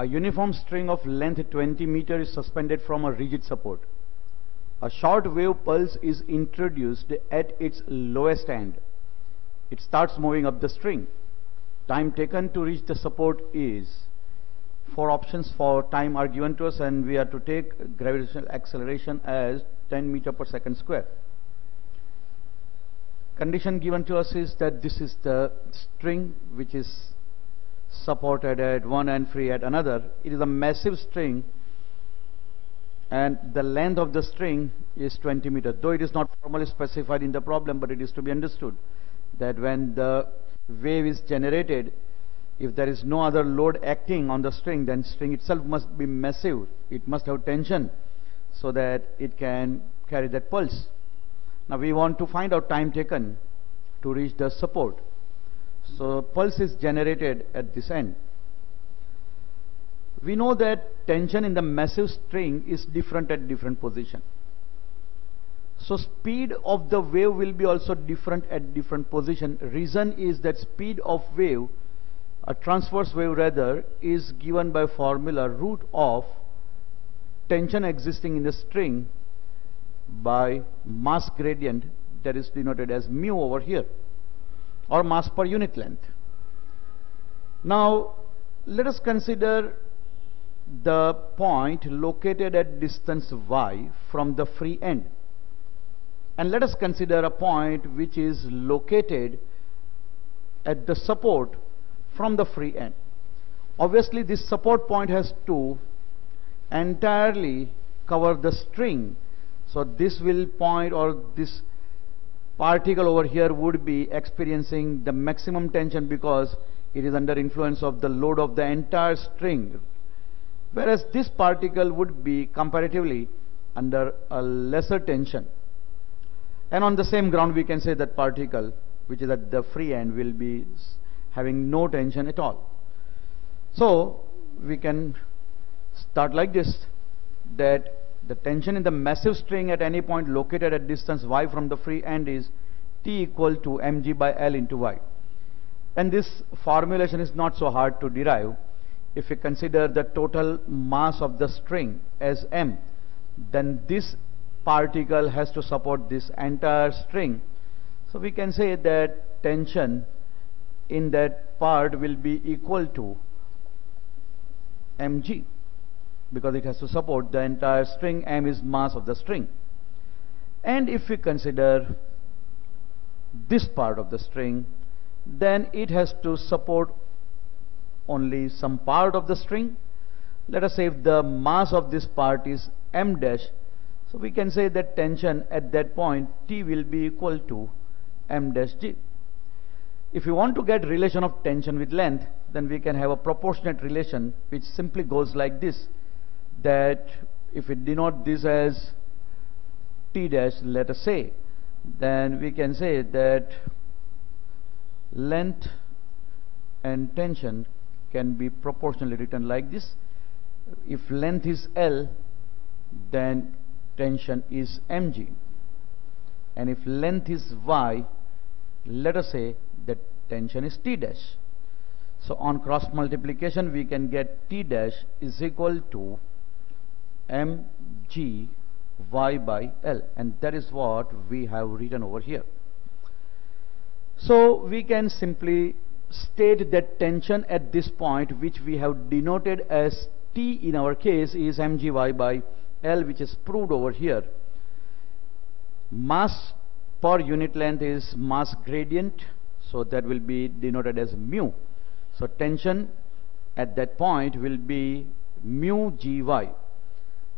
A uniform string of length 20 meters is suspended from a rigid support. A short wave pulse is introduced at its lowest end. It starts moving up the string. Time taken to reach the support is, four options for time are given to us, and we are to take gravitational acceleration as 10 meters per second square. Condition given to us is that this is the string which is supported at one end, free at another. It is a massive string, and the length of the string is 20 meters. Though it is not formally specified in the problem, but it is to be understood that when the wave is generated, if there is no other load acting on the string, then string itself must be massive. It must have tension so that it can carry that pulse. Now we want to find out time taken to reach the support. So pulse is generated at this end. We know that tension in the massive string is different at different position. So speed of the wave will be also different at different position. Reason is that speed of wave, a transverse wave rather, is given by formula root of tension existing in the string by mass gradient, that is denoted as mu over here, or mass per unit length. Now let us consider the point located at distance y from the free end, and let us consider a point which is located at the support from the free end. Obviously this support point has to entirely cover the string. So this will point, or this particle over here would be experiencing the maximum tension because it is under influence of the load of the entire string, whereas this particle would be comparatively under a lesser tension. And on the same ground we can say that particle which is at the free end will be having no tension at all. So we can start like this, that the tension in the massive string at any point located at distance y from the free end is T equal to mg by L into y. And this formulation is not so hard to derive. If we consider the total mass of the string as m, then this particle has to support this entire string. So we can say that tension in that part will be equal to mg, because it has to support the entire string. M is mass of the string. And if we consider this part of the string, then it has to support only some part of the string. Let us say if the mass of this part is m dash, so we can say that tension at that point T will be equal to m dash g. If you want to get relation of tension with length, then we can have a proportionate relation which simply goes like this, that if we denote this as T dash, let us say, then we can say that length and tension can be proportionally written like this. If length is L, then tension is mg, and if length is y, let us say that tension is T dash. So on cross multiplication we can get T dash is equal to mg y by L, and that is what we have written over here. So we can simply state that tension at this point, which we have denoted as T in our case, is mg y by L, which is proved over here. Mass per unit length is mass gradient, so that will be denoted as mu. So tension at that point will be mu gy.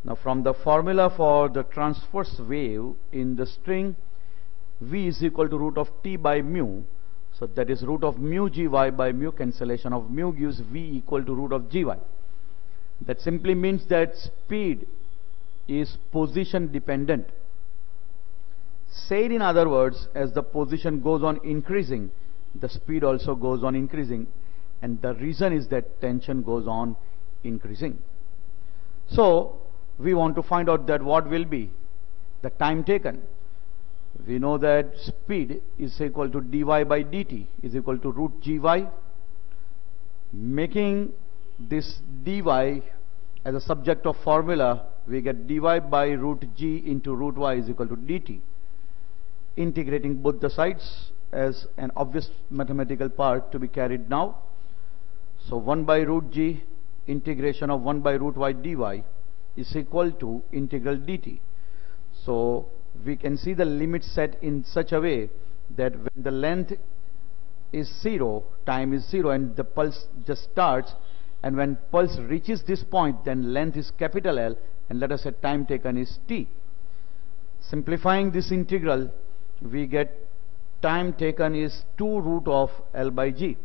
Now from the formula for the transverse wave in the string, V is equal to root of T by mu. So that is root of mu gy by mu. Cancellation of mu gives V equal to root of gy. That simply means that speed is position dependent. Said in other words, as the position goes on increasing, the speed also goes on increasing, and the reason is that tension goes on increasing. So we want to find out that what will be the time taken. We know that speed is equal to dy by dt is equal to root gy. Making this dy as a subject of formula, we get dy by root g into root y is equal to dt. Integrating both the sides as an obvious mathematical part to be carried now. So 1 by root g integration of 1 by root y dy is equal to integral dt. So we can see the limit set in such a way that when the length is 0, time is 0 and the pulse just starts, and when pulse reaches this point, then length is capital L and let us say time taken is t. Simplifying this integral, we get time taken is 2 root of L by G.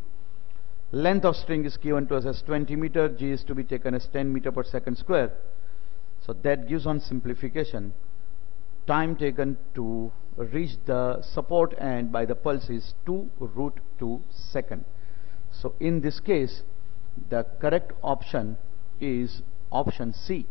Length of string is given to us as 20 meter, G is to be taken as 10 meter per second square. So that gives on simplification, time taken to reach the support end by the pulse is 2 root 2 second. So in this case, the correct option is option C.